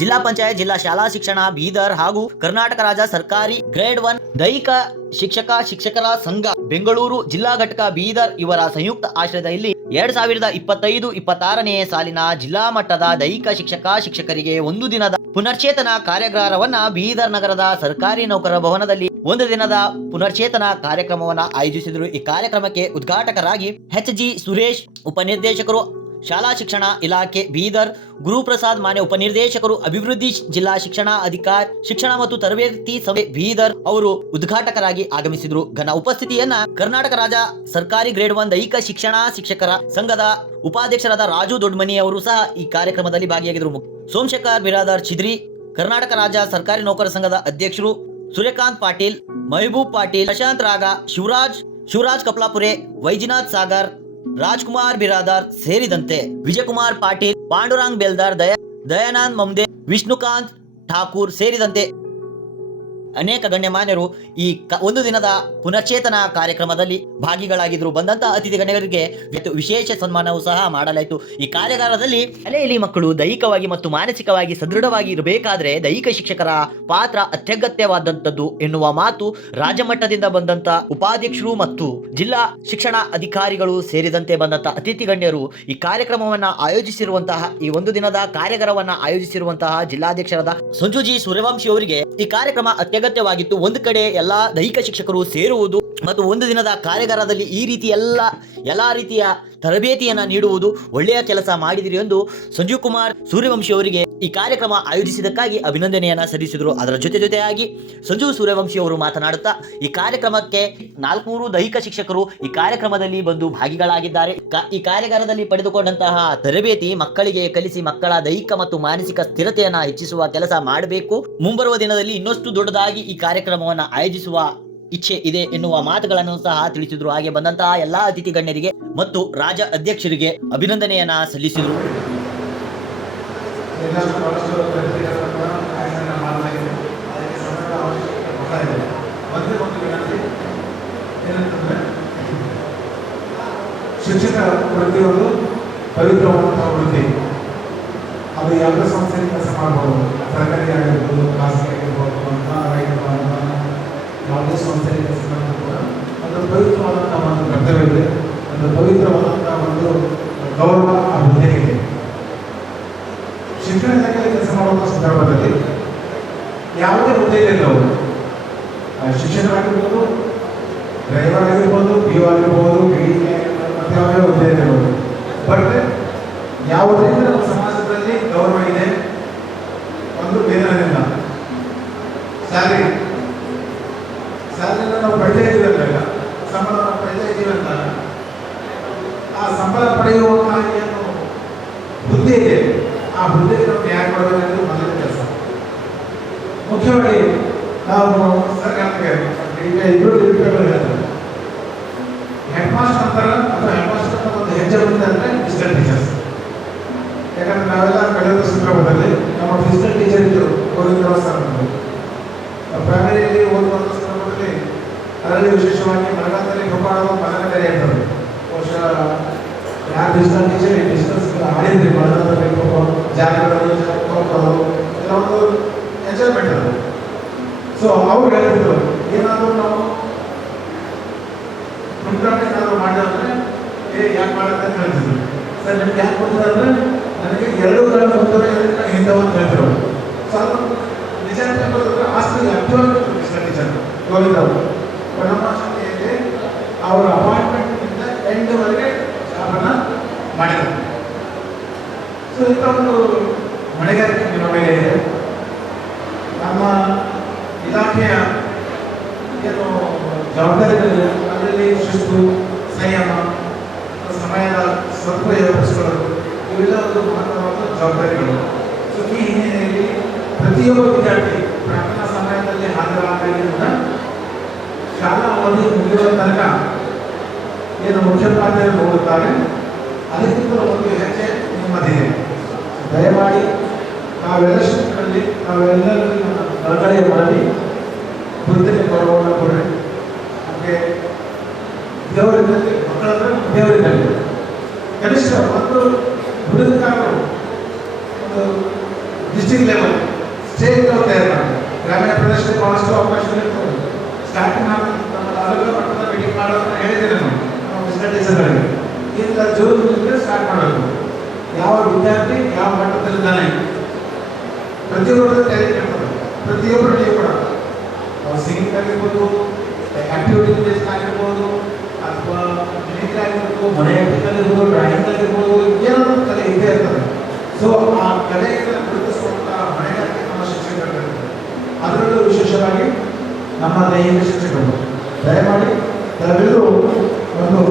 ಜಿಲ್ಲಾ ಪಂಚಾಯತ್, ಜಿಲ್ಲಾ ಶಾಲಾ ಶಿಕ್ಷಣ ಬೀದರ್ ಹಾಗೂ ಕರ್ನಾಟಕ ರಾಜ್ಯ ಸರ್ಕಾರಿ ಗ್ರೇಡ್ 1 ದೈಹಿಕ ಶಿಕ್ಷಕರ ಸಂಘ ಬೆಂಗಳೂರು ಜಿಲ್ಲಾ ಘಟಕ ಬೀದರ್ ಇವರ ಸಂಯುಕ್ತ ಆಶ್ರಯದಲ್ಲಿ 2025-26ನೇ ಸಾಲಿನ ಜಿಲ್ಲಾ ಮಟ್ಟದ ದೈಹಿಕ ಶಿಕ್ಷಕರಿಗೆ ಒಂದು ದಿನದ ಪುನರ್ಚೇತನ ಕಾರ್ಯಾಗಾರವನ್ನ ಬೀದರ್ ನಗರದ ಸರ್ಕಾರಿ ನೌಕರರ ಭವನದಲ್ಲಿ ಒಂದು ದಿನದ ಪುನರ್ಚೇತನ ಕಾರ್ಯಕ್ರಮವನ್ನು ಆಯೋಜಿಸಿದರು. ಈ ಕಾರ್ಯಕ್ರಮಕ್ಕೆ ಉದ್ಘಾಟಕರಾಗಿ ಎಚ್.ಜಿ. ಸುರೇಶ್, ಉಪನಿರ್ದೇಶಕರು ಶಾಲಾ ಶಿಕ್ಷಣ ಇಲಾಖೆ ಬೀದರ್, ಗುರುಪ್ರಸಾದ್ ಮಾನ್ಯ ಉಪನಿರ್ದೇಶಕರು ಅಭಿವೃದ್ಧಿ ಜಿಲ್ಲಾ ಶಿಕ್ಷಣ ಮತ್ತು ತರಬೇತಿ ಸಂಸ್ಥೆ ಬೀದರ್ ಅವರು ಉದ್ಘಾಟಕರಾಗಿ ಆಗಮಿಸಿದರು. ಘನ ಉಪಸ್ಥಿತಿಯನ್ನ ಕರ್ನಾಟಕ ರಾಜ್ಯ ಸರ್ಕಾರಿ ಗ್ರೇಡ್ 1 ದೈಹಿಕ ಶಿಕ್ಷಕರ ಸಂಘದ ಉಪಾಧ್ಯಕ್ಷರಾದ ರಾಜು ದೊಡ್ಡಮನಿ ಅವರು ಸಹ ಈ ಕಾರ್ಯಕ್ರಮದಲ್ಲಿ ಭಾಗಿಯಾಗಿದ್ದರು. ಸೋಮಶೇಖರ್ ಬಿರಾದರ್ ಚಿದ್ರಿ, ಕರ್ನಾಟಕ ರಾಜ್ಯ ಸರ್ಕಾರಿ ನೌಕರ ಸಂಘದ ಅಧ್ಯಕ್ಷರು ಸೂರ್ಯಕಾಂತ್ ಪಾಟೀಲ್, ಮೆಹಬೂಬ್ ಪಾಟೀಲ್, ಪ್ರಶಾಂತ್ ರಾಗ, ಶಿವರಾಜ್ ಕಪ್ಲಾಪುರೆ, ವೈಜನಾಥ್ ಸಾಗರ್, ರಾಜ್ಕುಮಾರ್ ಬಿರಾದಾರ್ ಸೇರಿದಂತೆ ವಿಜಯಕುಮಾರ್ ಪಾಟೀಲ್, ಪಾಂಡುರಂಗ್ ಬೆಲ್ದಾರ್, ದಯಾನಂದ್ ಮಮ್ದೆ, ವಿಷ್ಣುಕಾಂತ್ ಠಾಕೂರ್ ಸೇರಿದಂತೆ ಅನೇಕ ಗಣ್ಯಮಾನ್ಯರು ಈ ಒಂದು ದಿನದ ಪುನಶ್ಚೇತನ ಕಾರ್ಯಕ್ರಮದಲ್ಲಿ ಭಾಗಿಗಳಾಗಿದ್ದರು. ಬಂದಂತ ಅತಿಥಿ ಗಣ್ಯರಿಗೆ ವಿಶೇಷ ಸನ್ಮಾನವೂ ಸಹ ಮಾಡಲಾಯಿತು. ಈ ಕಾರ್ಯಾಗಾರದಲ್ಲಿ ಶಾಲೆಯಲ್ಲಿ ಮಕ್ಕಳು ದೈಹಿಕವಾಗಿ ಮತ್ತು ಮಾನಸಿಕವಾಗಿ ಸದೃಢವಾಗಿ ಇರಬೇಕಾದ್ರೆ ದೈಹಿಕ ಶಿಕ್ಷಕರ ಪಾತ್ರ ಅತ್ಯಗತ್ಯವಾದಂಥದ್ದು ಎನ್ನುವ ಮಾತು ರಾಜ್ಯ ಮಟ್ಟದಿಂದ ಬಂದಂತ ಉಪಾಧ್ಯಕ್ಷರು ಮತ್ತು ಜಿಲ್ಲಾ ಶಿಕ್ಷಣ ಅಧಿಕಾರಿಗಳು ಸೇರಿದಂತೆ ಬಂದಂತ ಅತಿಥಿ ಗಣ್ಯರು ಈ ಕಾರ್ಯಕ್ರಮವನ್ನ ಆಯೋಜಿಸಿರುವಂತಹ ಈ ಒಂದು ದಿನದ ಕಾರ್ಯಾಗಾರವನ್ನ ಆಯೋಜಿಸಿರುವಂತಹ ಜಿಲ್ಲಾಧ್ಯಕ್ಷರಾದ ಸಂಜುಜಿ ಸೂರ್ಯವಂಶಿ ಅವರಿಗೆ ಈ ಕಾರ್ಯಕ್ರಮ ಅತ್ಯಗತ್ಯವಾಗಿತ್ತು. ಒಂದು ಕಡೆ ಎಲ್ಲಾ ದೈಹಿಕ ಶಿಕ್ಷಕರು ಸೇರುವುದು ಮತ್ತು ಒಂದು ದಿನದ ಕಾರ್ಯಾಗಾರದಲ್ಲಿ ಈ ರೀತಿ ಎಲ್ಲಾ ರೀತಿಯ ತರಬೇತಿಯನ್ನ ನೀಡುವುದು ಒಳ್ಳೆಯ ಕೆಲಸ ಮಾಡಿದಿರಿ ಎಂದು ಸಂಜೀವ್ ಕುಮಾರ್ ಸೂರ್ಯವಂಶಿ ಅವರಿಗೆ ಈ ಕಾರ್ಯಕ್ರಮ ಆಯೋಜಿಸಿದ್ದಕ್ಕಾಗಿ ಅಭಿನಂದನೆಯನ್ನ ಸಲ್ಲಿಸಿದರು. ಅದರ ಜೊತೆಯಾಗಿ ಸಂಜೀವ್ ಸೂರ್ಯವಂಶಿ ಅವರು ಮಾತನಾಡುತ್ತಾ ಈ ಕಾರ್ಯಕ್ರಮಕ್ಕೆ 400 ದೈಹಿಕ ಶಿಕ್ಷಕರು ಈ ಕಾರ್ಯಕ್ರಮದಲ್ಲಿ ಬಂದು ಭಾಗಿಗಳಾಗಿದ್ದಾರೆ. ಈ ಕಾರ್ಯಾಗಾರದಲ್ಲಿ ಪಡೆದುಕೊಂಡಂತಹ ತರಬೇತಿ ಮಕ್ಕಳಿಗೆ ಕಲಿಸಿ ಮಕ್ಕಳ ದೈಹಿಕ ಮತ್ತು ಮಾನಸಿಕ ಸ್ಥಿರತೆಯನ್ನ ಹೆಚ್ಚಿಸುವ ಕೆಲಸ ಮಾಡಬೇಕು. ಮುಂಬರುವ ದಿನದಲ್ಲಿ ಇನ್ನಷ್ಟು ದೊಡ್ಡದಾಗಿ ಈ ಕಾರ್ಯಕ್ರಮವನ್ನು ಆಯೋಜಿಸುವ ಇಚ್ಛೆ ಇದೆ ಎನ್ನುವ ಮಾತುಗಳನ್ನು ಸಹ ತಿಳಿಸಿದ್ರು. ಹಾಗೆ ಬಂದಂತಹ ಎಲ್ಲಾ ಅತಿಥಿ ಗಣ್ಯರಿಗೆ ಮತ್ತು ರಾಜ್ಯ ಅಧ್ಯಕ್ಷರಿಗೆ ಅಭಿನಂದನೆಯನ್ನ ಸಲ್ಲಿಸಿದರು. ಶಿಕ್ಷಕ ವೃತ್ತಿಯೊಂದು ಪವಿತ್ರವಾದಂತಹ ವೃತ್ತಿ. ಅದು ಯಾವುದೇ ಸಂಸ್ಥೆಯಲ್ಲಿ ಕೆಲಸ ಮಾಡಬಹುದು, ಸರ್ಕಾರಿ ಆಗಿರ್ಬೋದು, ಖಾಸಗಿ ಆಗಿರ್ಬೋದು, ಯಾವುದೇ ಸಂಸ್ಥೆಯಲ್ಲಿ ಕೆಲಸ ಮಾಡಿದ್ರು ಕೂಡ ಅದು ಪವಿತ್ರವಾದಂತಹ ಒಂದು ಕರ್ತವ್ಯ ಇದೆ. ಒಂದು ಪವಿತ್ರವಾದಂತಹ ಒಂದು ಗೌರವ ಆ ಹುದ್ದೆಗೆ ಇದೆ. ಶಿಕ್ಷಣ ಇಲಾಖೆಯಲ್ಲಿ ಕೆಲಸ ಮಾಡುವಂಥ ಸಂದರ್ಭದಲ್ಲಿ ಯಾವುದೇ ಹುದ್ದೆಯಲ್ಲಿ ಅವರು ಶಿಕ್ಷಕರಾಗಿರ್ಬೋದು, ಡ್ರೈವರ್ ಆಗಿರ್ಬೋದು, PO ಆಗಿರ್ಬೋದು, ಮತ್ತೆ ಯಾವುದೇ ಹುದ್ದೆಯಲ್ಲಿ ಇರ್ಬೋದು. ಬಟ್ ಯಾವುದರಿಂದ ನಮ್ಮ ಸಮಾಜದಲ್ಲಿ ಗೌರವ ಇದೆ, ಒಂದು ವೇತನದಿಂದ ಸ್ಯಾಲರಿ ನಾವು ಪಡೆದೇ ಇದ್ದೀವಲ್ಲ, ಸಂಬಳ ಪಡೆದೇ ಇದ್ದೀವಿ ಅಂದಾಗ ಆ ಸಂಬಳ ಪಡೆಯುವಂತಹ ಏನು ಹುದ್ದೆ ಇದೆ ಆ ಹುದ್ದೆಗೆ ನಾವು ನ್ಯಾಯ ಕೊಡಬೇಕಂದ್ರೆ ಮೊದಲ ಕೆಲಸ. ಮುಖ್ಯವಾಗಿ ನಾವು ಸರ್ಕಾರಕ್ಕೆ ಈಗ ಇಬ್ಬರು ಹೇಳ್ತಾರೆ, ಹೆಡ್ ಮಾಸ್ಟರ್ ಅಂತಾರೆ ಅಥವಾ ಹೆಡ್ ಮಾಸ್ಟರ್ ಒಂದು ಹೆಜ್ಜೆ ಮುಂದೆ ಅಂದರೆ ಫಿಸಿಕಲ್ ಟೀಚರ್ಸ್. ಯಾಕಂದ್ರೆ ನಾವೆಲ್ಲ ಕಳೆದ ಸಂದರ್ಭದಲ್ಲಿ ನಮ್ಮ ಫಿಸಿಕಲ್ ಟೀಚರ್ ಇದ್ದರು, ಗೋವಿಂದರಾವ್ ಸರ್ ಅಂತ. ಪ್ರೈಮರಿಯಲ್ಲಿ ಓದುವಂಥ ಸಂದರ್ಭದಲ್ಲಿ ಅದರಲ್ಲಿ ವಿಶೇಷವಾಗಿ ಮಳೆಗಾಲದಲ್ಲಿ ಗೋಪಾಳವ ಮನಗಂಡರೆ ಇರ್ತಾರೆ. ಬಹುಶಃ ಯಾರು ಫಿಸಿಕಲ್ ಟೀಚರ್ ಈ ಡಿಸ್ಟನ್ಸ್ ಆಡಿದ್ರಿ ಮಳೆಗಾಲದಲ್ಲಿ ಜಾಗಗಳಲ್ಲಿ ಎಲ್ಲ ಒಂದು ಎಂಜಾಯ್ಮೆಂಟ್ ಅದು. ಸೊ ಅವ್ರು ಹೇಳ್ತಿದ್ರು, ಏನಾದರೂ ನಾವು ಮುಂದಾಟ ಏನಾದರೂ ಮಾಡಿದ್ರೆ ಯಾಕೆ ಮಾಡುತ್ತೆ ಅಂತ ಹೇಳ್ತಿದ್ರು. ಸರ್ ನಿಮ್ಗೆ ಯಾಕೆ ಕೊಡ್ತಾರೆ ಅಂದರೆ ನನಗೆ 2 ಗ್ರಾಮ ಕೊಡ್ತಾರೆ ಇಂಥವಂತ ಹೇಳ್ತಿರೋ. ಸೊ ಅದು ನಿಜ ಅಂತಂದ್ರೆ ಆಸ್ತಿ ಅರ್ಥವಾಗಿ ಟೀಚರ್ ಗೋವಿಂದವರು ನಮ್ಮ ಶಾಲೆಯಲ್ಲಿ ಅವರ ಅಪಾಯಿಂಟ್ಮೆಂಟ್ನಿಂದ ಎಂಡ್ವರೆಗೆ ಜಾಬನ್ನು ಮಾಡಿದ್ದಾರೆ. ಸೊ ಇಂಥ ಒಂದು ಹೊಣೆಗಾರಿಕೆ ನಿಮ್ಮ ಮೇಲೆ ಇದೆ. ನಮ್ಮ ಇಲಾಖೆಯ ಏನು ಜವಾಬ್ದಾರಿಗಳಿದೆ ಅದರಲ್ಲಿ ಶಿಸ್ತು, ಸಂಯಮ, ಸಮಯದ ಸದುಪಯೋಗಿಸಿಕೊಳ್ಳೋದು ಇವೆಲ್ಲ ಒಂದು ಮಹತ್ವವಾದ ಜವಾಬ್ದಾರಿಗಳು. ಸೊ ಈ ಹಿನ್ನೆಲೆಯಲ್ಲಿ ಪ್ರತಿಯೊಬ್ಬ ವಿದ್ಯಾರ್ಥಿ ಪ್ರಾರ್ಥನಾ ಸಮಯದಲ್ಲಿ ಹಾಜರಾಗಲಿಲ್ಲ ಶಾಲಾ ಅವಧಿ ಮುಗಿಯುವ ತನಕ ಏನು ಮುಖ್ಯೋಪಾಧ್ಯಾಯರು ನೋಡುತ್ತಾರೆ ಅದಕ್ಕಿಂತ ಒಂದು ಹೆಜ್ಜೆ ನಿಮ್ಮದಿದೆ. ದಯಮಾಡಿ ನಾವೆಲ್ಲ ಶಿಕ್ಷಕರಲ್ಲಿ ನಾವೆಲ್ಲರಲ್ಲಿ ನಡಗಡೆ ಮಾಡಿ ವೃತ್ತಿಗೆ ಗೌರವವನ್ನು ಕೊಡ್ರಿ. ಹಾಗೆ ದೇವರಿದ್ದಲ್ಲಿ ಮಕ್ಕಳಂದ್ರೆ ದೇವರಿದ್ದಲ್ಲಿ ಕನಿಷ್ಠ ಒಂದು ಹುಡುಗರು ಒಂದು ಡಿಸ್ಟ್ರಿಕ್ಟ್ ಲೆವೆಲ್ ಸ್ಟೇಟ್ ಲೆವೆಲ್ ತಯಾರು ಮಾಡಿ ಗ್ರಾಮೀಣ ಪ್ರದೇಶದಲ್ಲಿ ಬಹಳಷ್ಟು ಅವಕಾಶಗಳು ಇರ್ತವೆ. ಸ್ಟಾರ್ಟಿಂಗ್ ನಾನು ನಮ್ಮ ತಾಲೂಕು ಮಟ್ಟದ ಮೀಟಿಂಗ್ ಮಾಡೋದನ್ನ ಹೇಳಿದ್ದೇನೆ ನಾನು ನಮ್ಮ ವಿಸಿಟರ್ಗಳಿಗೆ. ಈಗ ಜೂನ್ನಿಂದ ಸ್ಟಾರ್ಟ್ ಮಾಡಬೇಕು. ಯಾವ ವಿದ್ಯಾರ್ಥಿ ಯಾವ ಮಟ್ಟದಲ್ಲಿದ್ದಾನೆ ಪ್ರತಿಯೊಬ್ಬರದ್ದು ತಯಾರಿ ಮಾಡ್ತಾರೆ. ಪ್ರತಿಯೊಬ್ಬರು ಕೂಡ ಸಿಂಗಿಂಗ್ ಆಗಿರ್ಬೋದು, ಆಕ್ಟಿವಿಟಿ ಬೇಸ್ಡ್ ಆಗಿರ್ಬೋದು, ಅಥವಾ ಮ್ಯೂಸಿಕ್ ಆಗಿರ್ಬೋದು, ಮನೆ ಆಗಿರ್ಬೋದು, ಡ್ರಾಯಿಂಗ್ ಆಗಿರ್ಬೋದು, ಏನೋ ಒಂದು ಕಲೆ ಇದ್ದೇ ಇರ್ತದೆ. ಸೊ ಆ ಕಲೆಯನ್ನು ಗುರುತಿಸುವಂಥ ಮನೆಯಾಗಿ ನಮ್ಮ ಶಿಕ್ಷಕರು, ಅದರಲ್ಲೂ ವಿಶೇಷವಾಗಿ ನಮ್ಮ ದೈಹಿಕ ಶಿಕ್ಷಕರು ದಯಮಾಡಿ ತಾವೆಲ್ಲರೂ ಒಂದು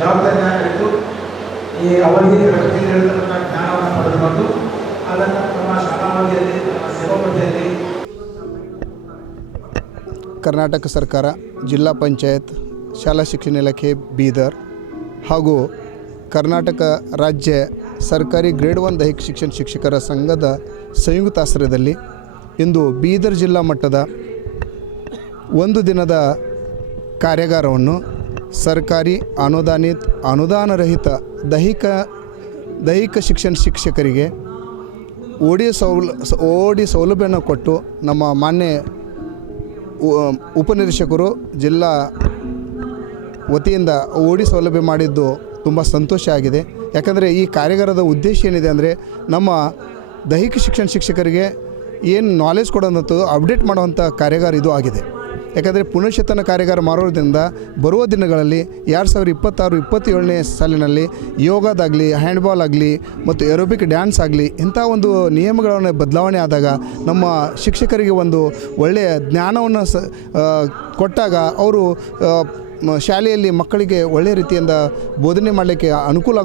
ಜವಾಬ್ದಾರಿಯನ್ನು ಹಿಡಿದು ಈ ಅವಧಿಗೆ ಹೇಳಿದಂಥ ಜ್ಞಾನವನ್ನು ಪಡೆದುಕೊಂಡು ಅದನ್ನು ನಮ್ಮ ಶಾಲಾವಧಿಯಲ್ಲಿ ನಮ್ಮ ಸೇವಾವಧಿಯಲ್ಲಿ ಕರ್ನಾಟಕ ಸರ್ಕಾರ, ಜಿಲ್ಲಾ ಪಂಚಾಯತ್, ಶಾಲಾ ಶಿಕ್ಷಣ ಇಲಾಖೆ ಬೀದರ್ ಹಾಗೂ ಕರ್ನಾಟಕ ರಾಜ್ಯ ಸರ್ಕಾರಿ ಗ್ರೇಡ್ 1 ದೈಹಿಕ ಶಿಕ್ಷಣ ಶಿಕ್ಷಕರ ಸಂಘದ ಸಂಯುಕ್ತಾಶ್ರಯದಲ್ಲಿ ಇಂದು ಬೀದರ್ ಜಿಲ್ಲಾ ಮಟ್ಟದ ಒಂದು ದಿನದ ಕಾರ್ಯಾಗಾರವನ್ನು ಸರ್ಕಾರಿ ಅನುದಾನರಹಿತ ದೈಹಿಕ ಶಿಕ್ಷಣ ಶಿಕ್ಷಕರಿಗೆ ಓಡಿ ಸೌಲಭ್ಯವನ್ನು ಕೊಟ್ಟು ನಮ್ಮ ಮಾನ್ಯ ಉಪನಿರೀಕ್ಷಕರು ಜಿಲ್ಲಾ ವತಿಯಿಂದ ಓಡಿ ಸೌಲಭ್ಯ ಮಾಡಿದ್ದು ತುಂಬ ಸಂತೋಷ ಆಗಿದೆ. ಯಾಕಂದರೆ ಈ ಕಾರ್ಯಾಗಾರದ ಉದ್ದೇಶ ಏನಿದೆ ಅಂದರೆ ನಮ್ಮ ದೈಹಿಕ ಶಿಕ್ಷಣ ಶಿಕ್ಷಕರಿಗೆ ಏನು ನಾಲೆಜ್ ಕೊಡೋಂಥದ್ದು ಅಪ್ಡೇಟ್ ಮಾಡುವಂಥ ಕಾರ್ಯಾಗಾರ ಇದು ಆಗಿದೆ. ಯಾಕಂದರೆ ಪುನಶ್ಚೇತನ ಕಾರ್ಯಾಗಾರ ಮಾಡೋದ್ರಿಂದ ಬರುವ ದಿನಗಳಲ್ಲಿ 2026-27ನೇ ಸಾಲಿನಲ್ಲಿ ಯೋಗದಾಗಲಿ, ಹ್ಯಾಂಡ್ಬಾಲ್ ಆಗಲಿ ಮತ್ತು ಏರೋಬಿಕ್ ಡ್ಯಾನ್ಸ್ ಆಗಲಿ ಇಂಥ ಒಂದು ನಿಯಮಗಳನ್ನು ಬದಲಾವಣೆ ಆದಾಗ ನಮ್ಮ ಶಿಕ್ಷಕರಿಗೆ ಒಂದು ಒಳ್ಳೆಯ ಜ್ಞಾನವನ್ನು ಕೊಟ್ಟಾಗ ಅವರು ಶಾಲೆಯಲ್ಲಿ ಮಕ್ಕಳಿಗೆ ಒಳ್ಳೆಯ ರೀತಿಯಿಂದ ಬೋಧನೆ ಮಾಡಲಿಕ್ಕೆ ಅನುಕೂಲ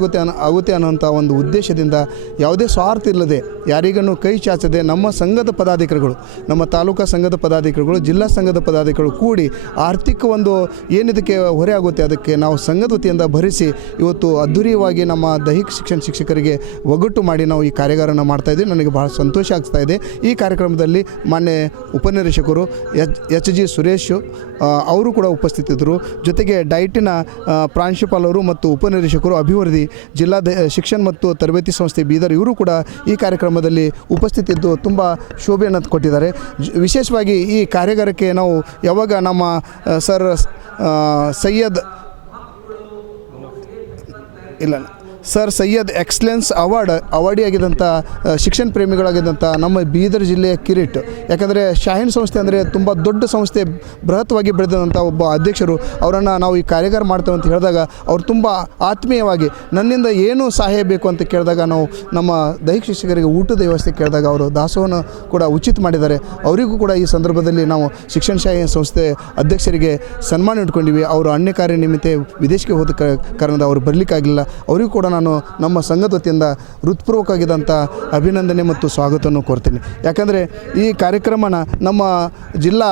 ಆಗುತ್ತೆ ಅನ್ನೋಂಥ ಒಂದು ಉದ್ದೇಶದಿಂದ ಯಾವುದೇ ಸ್ವಾರ್ಥ ಇಲ್ಲದೆ ಯಾರಿಗೂ ಕೈ ಚಾಚದೆ ನಮ್ಮ ಸಂಘದ ಪದಾಧಿಕಾರಿಗಳು, ನಮ್ಮ ತಾಲೂಕಾ ಸಂಘದ ಪದಾಧಿಕಾರಿಗಳು, ಜಿಲ್ಲಾ ಸಂಘದ ಪದಾಧಿಕಾರಿಗಳು ಕೂಡಿ ಆರ್ಥಿಕ ಒಂದು ಏನಿದಕ್ಕೆ ಹೊರೆ ಆಗುತ್ತೆ ಅದಕ್ಕೆ ನಾವು ಸಂಘದ ವತಿಯಿಂದ ಭರಿಸಿ ಇವತ್ತು ಅದ್ಧೂರಿಯಾಗಿ ನಮ್ಮ ದೈಹಿಕ ಶಿಕ್ಷಣ ಶಿಕ್ಷಕರಿಗೆ ಒಗ್ಗಟ್ಟು ಮಾಡಿ ನಾವು ಈ ಕಾರ್ಯಾಗಾರನ ಮಾಡ್ತಾಯಿದ್ದೀವಿ. ನನಗೆ ಭಾಳ ಸಂತೋಷ ಆಗ್ತಾ ಇದೆ. ಈ ಕಾರ್ಯಕ್ರಮದಲ್ಲಿ ಮಾನ್ಯ ಉಪನಿರೀಕ್ಷಕರು ಎಚ್ ಜಿ ಸುರೇಶ್ ಅವರು ಕೂಡ ಉಪಸ್ಥಿತಿದ್ದರು. ಜೊತೆಗೆ ಡೈಟಿನ ಪ್ರಾಂಶುಪಾಲರು ಮತ್ತು ಉಪನಿರೀಕ್ಷಕರು ಅಭಿವೃದ್ಧಿ ಜಿಲ್ಲಾ ಶಿಕ್ಷಣ ಮತ್ತು ತರಬೇತಿ ಸಂಸ್ಥೆ ಬೀದರ್ ಇವರು ಕೂಡ ಈ ಕಾರ್ಯಕ್ರಮದಲ್ಲಿ ಉಪಸ್ಥಿತಿದ್ದು ತುಂಬ ಶೋಭೆಯನ್ನು ಕೊಟ್ಟಿದ್ದಾರೆ. ವಿಶೇಷವಾಗಿ ಈ ಕಾರ್ಯಾಗಾರಕ್ಕೆ ನಾವು ಯಾವಾಗ ನಮ್ಮ ಸರ್ ಸೈಯದ್ ಎಕ್ಸಲೆನ್ಸ್ ಅವಾರ್ಡಿಯಾಗಿದ್ದಂಥ ಶಿಕ್ಷಣ ಪ್ರೇಮಿಗಳಾಗಿದ್ದಂಥ ನಮ್ಮ ಬೀದರ್ ಜಿಲ್ಲೆಯ ಕಿರೀಟ್, ಯಾಕಂದರೆ ಶಾಹೀನ್ ಸಂಸ್ಥೆ ಅಂದರೆ ತುಂಬ ದೊಡ್ಡ ಸಂಸ್ಥೆ, ಬೃಹತ್ವಾಗಿ ಬೆಳೆದಂಥ ಒಬ್ಬ ಅಧ್ಯಕ್ಷರು ಅವರನ್ನು ನಾವು ಈ ಕಾರ್ಯಾಗಾರ ಮಾಡ್ತೇವೆ ಅಂತ ಹೇಳಿದಾಗ ಅವರು ತುಂಬ ಆತ್ಮೀಯವಾಗಿ ನನ್ನಿಂದ ಏನು ಸಹಾಯ ಬೇಕು ಅಂತ ಕೇಳಿದಾಗ ನಾವು ನಮ್ಮ ದೈಹಿಕ ಶಿಕ್ಷಕರಿಗೆ ಊಟದ ವ್ಯವಸ್ಥೆ ಕೇಳಿದಾಗ ಅವರು ದಾಸೋಹನ ಕೂಡ ಉಚಿತ ಮಾಡಿದ್ದಾರೆ. ಅವರಿಗೂ ಕೂಡ ಈ ಸಂದರ್ಭದಲ್ಲಿ ನಾವು ಶಿಕ್ಷಣ ಶಾಹೀನ್ ಸಂಸ್ಥೆ ಅಧ್ಯಕ್ಷರಿಗೆ ಸನ್ಮಾನ ಇಟ್ಕೊಂಡಿವಿ. ಅವರು ಅನ್ಯ ಕಾರ್ಯ ನಿಮಿತ್ತ ವಿದೇಶಕ್ಕೆ ಹೋದ ಕಾರಣದ ಅವರು ಬರಲಿಕ್ಕಾಗಲಿಲ್ಲ. ಅವರಿಗೂ ಕೂಡ ನಾನು ನಮ್ಮ ಸಂಘದ ವತಿಯಿಂದ ಹೃತ್ಪೂರ್ವಕವಾಗಿದ್ದಂಥ ಅಭಿನಂದನೆ ಮತ್ತು ಸ್ವಾಗತವನ್ನು ಕೋರ್ತೀನಿ. ಯಾಕಂದರೆ ಈ ಕಾರ್ಯಕ್ರಮನ ನಮ್ಮ ಜಿಲ್ಲಾ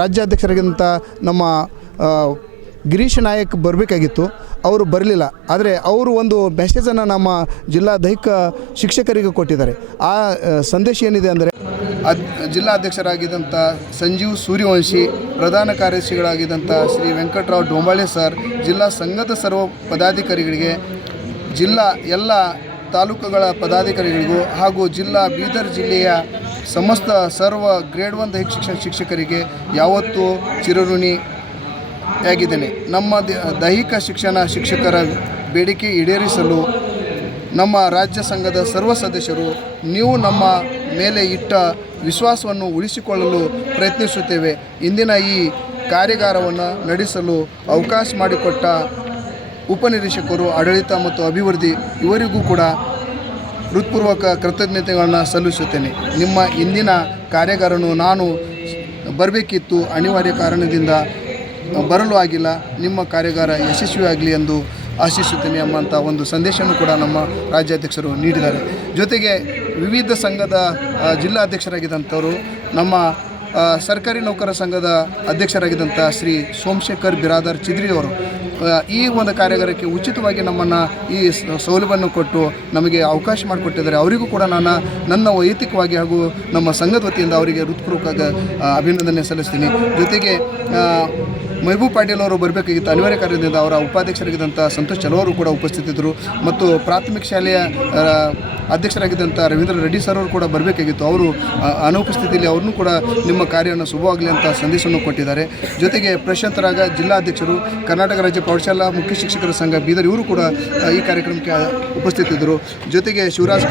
ರಾಜ್ಯಾಧ್ಯಕ್ಷರಾಗಿದ್ದಂಥ ನಮ್ಮ ಗಿರೀಶ್ ನಾಯಕ್ ಬರಬೇಕಾಗಿತ್ತು, ಅವರು ಬರಲಿಲ್ಲ. ಆದರೆ ಅವರು ಒಂದು ಮೆಸೇಜನ್ನು ನಮ್ಮ ಜಿಲ್ಲಾ ದೈಹಿಕ ಶಿಕ್ಷಕರಿಗೆ ಕೊಟ್ಟಿದ್ದಾರೆ. ಆ ಸಂದೇಶ ಏನಿದೆ ಅಂದರೆ ಜಿಲ್ಲಾ ಅಧ್ಯಕ್ಷರಾಗಿದ್ದಂಥ ಸಂಜೀವ್ ಸೂರ್ಯವಂಶಿ, ಪ್ರಧಾನ ಕಾರ್ಯದರ್ಶಿಗಳಾಗಿದ್ದಂಥ ಶ್ರೀ ವೆಂಕಟರಾವ್ ಡೊಂಬಾಳೆ ಸರ್, ಜಿಲ್ಲಾ ಸಂಘದ ಸರ್ವ ಪದಾಧಿಕಾರಿಗಳಿಗೆ, ಜಿಲ್ಲಾ ಎಲ್ಲ ತಾಲೂಕುಗಳ ಪದಾಧಿಕಾರಿಗಳಿಗೂ ಹಾಗೂ ಜಿಲ್ಲಾ ಬೀದರ್ ಜಿಲ್ಲೆಯ ಸಮಸ್ತ ಸರ್ವ ಗ್ರೇಡ್ 1 ದೈಹಿಕ ಶಿಕ್ಷಣ ಶಿಕ್ಷಕರಿಗೆ ಯಾವತ್ತೂ ಚಿರಋಣಿಯಾಗಿದ್ದೇನೆ. ನಮ್ಮ ದೈಹಿಕ ಶಿಕ್ಷಣ ಶಿಕ್ಷಕರ ಬೇಡಿಕೆ ಈಡೇರಿಸಲು ನಮ್ಮ ರಾಜ್ಯ ಸಂಘದ ಸರ್ವ ಸದಸ್ಯರು ನೀವು ನಮ್ಮ ಮೇಲೆ ಇಟ್ಟ ವಿಶ್ವಾಸವನ್ನು ಉಳಿಸಿಕೊಳ್ಳಲು ಪ್ರಯತ್ನಿಸುತ್ತೇವೆ. ಇಂದಿನ ಈ ಕಾರ್ಯಾಗಾರವನ್ನು ನಡೆಸಲು ಅವಕಾಶ ಮಾಡಿಕೊಟ್ಟ ಉಪನಿರೀಕ್ಷಕರು, ಆಡಳಿತ ಮತ್ತು ಅಭಿವೃದ್ಧಿ ಇವರಿಗೂ ಕೂಡ ಹೃತ್ಪೂರ್ವಕ ಕೃತಜ್ಞತೆಗಳನ್ನು ಸಲ್ಲಿಸುತ್ತೇನೆ. ನಿಮ್ಮ ಇಂದಿನ ಕಾರ್ಯಾಗಾರನು ನಾನು ಬರಬೇಕಿತ್ತು, ಅನಿವಾರ್ಯ ಕಾರಣದಿಂದ ಬರಲು ಆಗಿಲ್ಲ. ನಿಮ್ಮ ಕಾರ್ಯಾಗಾರ ಯಶಸ್ವಿಯಾಗಲಿ ಎಂದು ಆಶಿಸುತ್ತೇನೆ ಎಂಬಂಥ ಒಂದು ಸಂದೇಶವನ್ನು ಕೂಡ ನಮ್ಮ ರಾಜ್ಯಾಧ್ಯಕ್ಷರು ನೀಡಿದ್ದಾರೆ. ಜೊತೆಗೆ ವಿವಿಧ ಸಂಘದ ಜಿಲ್ಲಾ ಅಧ್ಯಕ್ಷರಾಗಿದ್ದಂಥವರು, ನಮ್ಮ ಸರ್ಕಾರಿ ನೌಕರ ಸಂಘದ ಅಧ್ಯಕ್ಷರಾಗಿದ್ದಂಥ ಶ್ರೀ ಸೋಮಶೇಖರ್ ಬಿರಾದರ್ ಚಿದ್ರಿಯವರು ಈ ಒಂದು ಕಾರ್ಯಾಗಾರಕ್ಕೆ ಉಚಿತವಾಗಿ ನಮ್ಮನ್ನು ಈ ಸೌಲಭ್ಯವನ್ನು ಕೊಟ್ಟು ನಮಗೆ ಅವಕಾಶ ಮಾಡಿಕೊಟ್ಟಿದ್ದಾರೆ. ಅವರಿಗೂ ಕೂಡ ನನ್ನ ವೈಯಕ್ತಿಕವಾಗಿ ಹಾಗೂ ನಮ್ಮ ಸಂಘದ ವತಿಯಿಂದ ಅವರಿಗೆ ಹೃತ್ಪೂರ್ವಕ ಅಭಿನಂದನೆ ಸಲ್ಲಿಸ್ತೀನಿ. ಜೊತೆಗೆ ಮೆಹಬೂಬ್ ಪಾಟೀಲ್ ಅವರು ಬರಬೇಕಾಗಿತ್ತು, ಅನಿವಾರ್ಯ ಕಾರ್ಯದಿಂದ ಅವರ ಉಪಾಧ್ಯಕ್ಷರಾಗಿದ್ದಂಥ ಸಂತೋಷ್ ಚಲೋವರು ಕೂಡ ಉಪಸ್ಥಿತಿದ್ದರು. ಮತ್ತು ಪ್ರಾಥಮಿಕ ಶಾಲೆಯ ಅಧ್ಯಕ್ಷರಾಗಿದ್ದಂಥ ರವೀಂದ್ರ ರೆಡ್ಡಿ ಸರ್ ಅವರು ಕೂಡ ಬರಬೇಕಾಗಿತ್ತು. ಅವರು ಅನುಪಸ್ಥಿತಿಯಲ್ಲಿ ಅವ್ರನ್ನೂ ಕೂಡ ನಿಮ್ಮ ಕಾರ್ಯವನ್ನು ಶುಭವಾಗಲಿ ಅಂತ ಸಂದೇಶವನ್ನು ಕೊಟ್ಟಿದ್ದಾರೆ. ಜೊತೆಗೆ ಪ್ರಶಾಂತರಾಗ ಜಿಲ್ಲಾಧ್ಯಕ್ಷರು, ಕರ್ನಾಟಕ ರಾಜ್ಯ ಪ್ರೌಢಶಾಲಾ ಮುಖ್ಯ ಶಿಕ್ಷಕರ ಸಂಘ ಬೀದರ್ ಇವರು ಕೂಡ ಈ ಕಾರ್ಯಕ್ರಮಕ್ಕೆ ಉಪಸ್ಥಿತಿದ್ದರು. ಜೊತೆಗೆ ಶಿವರಾಜ್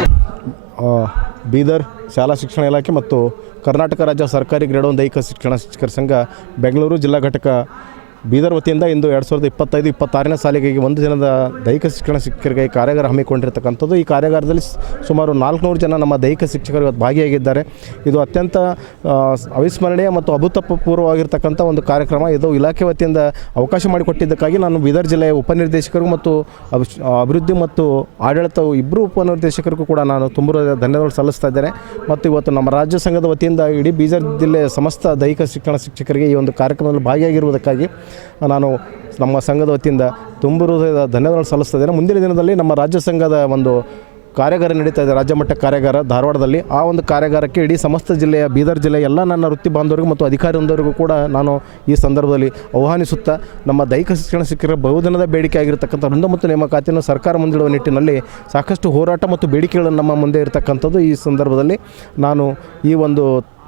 ಬೀದರ್ ಶಾಲಾ ಶಿಕ್ಷಣ ಇಲಾಖೆ ಮತ್ತು ಕರ್ನಾಟಕ ರಾಜ್ಯ ಸರ್ಕಾರಿ ಗ್ರೇಡ್ 1 ದೈಹಿಕ ಶಿಕ್ಷಕರ ಸಂಘ ಬೆಂಗಳೂರು ಜಿಲ್ಲಾ ಘಟಕ ಬೀದರ್ ವತಿಯಿಂದ ಇಂದು 2025-26ನೇ ಸಾಲಿಗೆ ಒಂದು ದಿನದ ದೈಹಿಕ ಶಿಕ್ಷಣ ಶಿಕ್ಷಕರಿಗೆ ಕಾರ್ಯಾಗಾರ ಹಮ್ಮಿಕೊಂಡಿರ್ತಕ್ಕಂಥದ್ದು. ಈ ಕಾರ್ಯಾಗಾರದಲ್ಲಿ ಸುಮಾರು 400 ಜನ ನಮ್ಮ ದೈಹಿಕ ಶಿಕ್ಷಕರು ಇವತ್ತು ಭಾಗಿಯಾಗಿದ್ದಾರೆ. ಇದು ಅತ್ಯಂತ ಅವಿಸ್ಮರಣೀಯ ಮತ್ತು ಅಭೂತಪೂರ್ವವಾಗಿರ್ತಕ್ಕಂಥ ಒಂದು ಕಾರ್ಯಕ್ರಮ. ಇದು ಇಲಾಖೆ ವತಿಯಿಂದ ಅವಕಾಶ ಮಾಡಿಕೊಟ್ಟಿದ್ದಕ್ಕಾಗಿ ನಾನು ಬೀದರ್ ಜಿಲ್ಲೆಯ ಉಪನಿರ್ದೇಶಕರು ಮತ್ತು ಅಭಿವೃದ್ಧಿ ಮತ್ತು ಆಡಳಿತ ಇಬ್ಬರು ಉಪನಿರ್ದೇಶಕರಿಗೂ ಕೂಡ ನಾನು ತುಂಬ ಧನ್ಯವಾದ ಸಲ್ಲಿಸ್ತಾ ಇದ್ದೇನೆ. ಮತ್ತು ಇವತ್ತು ನಮ್ಮ ರಾಜ್ಯ ಸಂಘದ ವತಿಯಿಂದ ಇಡೀ ಬೀದರ್ ಜಿಲ್ಲೆಯ ಸಮಸ್ತ ದೈಹಿಕ ಶಿಕ್ಷಣ ಶಿಕ್ಷಕರಿಗೆ ಈ ಒಂದು ಕಾರ್ಯಕ್ರಮದಲ್ಲಿ ಭಾಗಿಯಾಗಿರುವುದಕ್ಕಾಗಿ ನಾನು ನಮ್ಮ ಸಂಘದ ವತಿಯಿಂದ ತುಂಬ ಹೃದಯದ ಧನ್ಯವಾದ ಸಲ್ಲಿಸ್ತಾ ಇದ್ದೇನೆ. ಮುಂದಿನ ದಿನದಲ್ಲಿ ನಮ್ಮ ರಾಜ್ಯ ಸಂಘದ ಒಂದು ಕಾರ್ಯಾಗಾರ ನಡೀತಾ ಇದೆ, ರಾಜ್ಯ ಮಟ್ಟ ಕಾರ್ಯಾಗಾರ ಧಾರವಾಡದಲ್ಲಿ. ಆ ಒಂದು ಕಾರ್ಯಾಗಾರಕ್ಕೆ ಇಡೀ ಸಮಸ್ತ ಜಿಲ್ಲೆಯ ಬೀದರ್ ಜಿಲ್ಲೆಯ ಎಲ್ಲ ನನ್ನ ವೃತ್ತಿ ಬಾಂಧವರಿಗೂ ಮತ್ತು ಅಧಿಕಾರಿವೃಂದರಿಗೂ ಕೂಡ ನಾನು ಈ ಸಂದರ್ಭದಲ್ಲಿ ಆಹ್ವಾನಿಸುತ್ತಾ ನಮ್ಮ ದೈಹಿಕ ಶಿಕ್ಷಣ ಶಿಕ್ಷಕರ ಬಹುದಿನದ ಬೇಡಿಕೆ ಆಗಿರತಕ್ಕಂಥ ವೃಂದ ಮತ್ತು ನೇಮಕಾತಿಯನ್ನು ಸರ್ಕಾರ ಮುಂದಿಡುವ ನಿಟ್ಟಿನಲ್ಲಿ ಸಾಕಷ್ಟು ಹೋರಾಟ ಮತ್ತು ಬೇಡಿಕೆಗಳನ್ನು ನಮ್ಮ ಮುಂದೆ ಇರತಕ್ಕಂಥದ್ದು. ಈ ಸಂದರ್ಭದಲ್ಲಿ ನಾನು ಈ ಒಂದು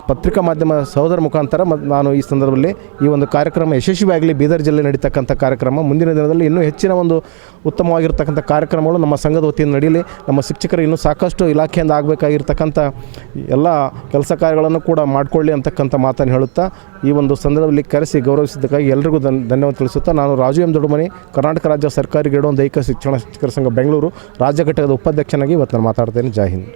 ಪತ್ರಿಕಾ ಮಾಧ್ಯಮ ಸಹೋದರ ಮುಖಾಂತರ ನಾನು ಈ ಸಂದರ್ಭದಲ್ಲಿ ಈ ಒಂದು ಕಾರ್ಯಕ್ರಮ ಯಶಸ್ವಿಯಾಗಲಿ, ಬೀದರ್ ಜಿಲ್ಲೆ ನಡೀತಕ್ಕಂಥ ಕಾರ್ಯಕ್ರಮ ಮುಂದಿನ ದಿನದಲ್ಲಿ ಇನ್ನೂ ಹೆಚ್ಚಿನ ಒಂದು ಉತ್ತಮವಾಗಿರ್ತಕ್ಕಂಥ ಕಾರ್ಯಕ್ರಮಗಳು ನಮ್ಮ ಸಂಘದ ವತಿಯಿಂದ ನಡೆಯಲಿ. ನಮ್ಮ ಶಿಕ್ಷಕರು ಇನ್ನೂ ಸಾಕಷ್ಟು ಇಲಾಖೆಯಿಂದ ಆಗಬೇಕಾಗಿರ್ತಕ್ಕಂಥ ಎಲ್ಲ ಕೆಲಸ ಕಾರ್ಯಗಳನ್ನು ಕೂಡ ಮಾಡಿಕೊಳ್ಳಿ ಅಂತಕ್ಕಂಥ ಮಾತನ್ನು ಹೇಳುತ್ತಾ ಈ ಒಂದು ಸಂದರ್ಭದಲ್ಲಿ ಕರೆಸಿ ಗೌರವಿಸಿದ್ದಕ್ಕಾಗಿ ಎಲ್ಲರಿಗೂ ಧನ್ಯವಾದ ತಿಳಿಸುತ್ತಾ ನಾನು ರಾಜು ಎಂ ದೊಡ್ಡಮನಿ, ಕರ್ನಾಟಕ ರಾಜ್ಯ ಸರ್ಕಾರಿ ಗ್ರೇಡ್ 1 ದೈಹಿಕ ಶಿಕ್ಷಣ ಶಿಕ್ಷಕರ ಸಂಘ ಬೆಂಗಳೂರು ರಾಜ್ಯ ಘಟಕದ ಉಪಾಧ್ಯಕ್ಷನಾಗಿ ಇವತ್ತು ನಾನು ಮಾತಾಡ್ತೇನೆ. ಜೈ ಹಿಂದ್.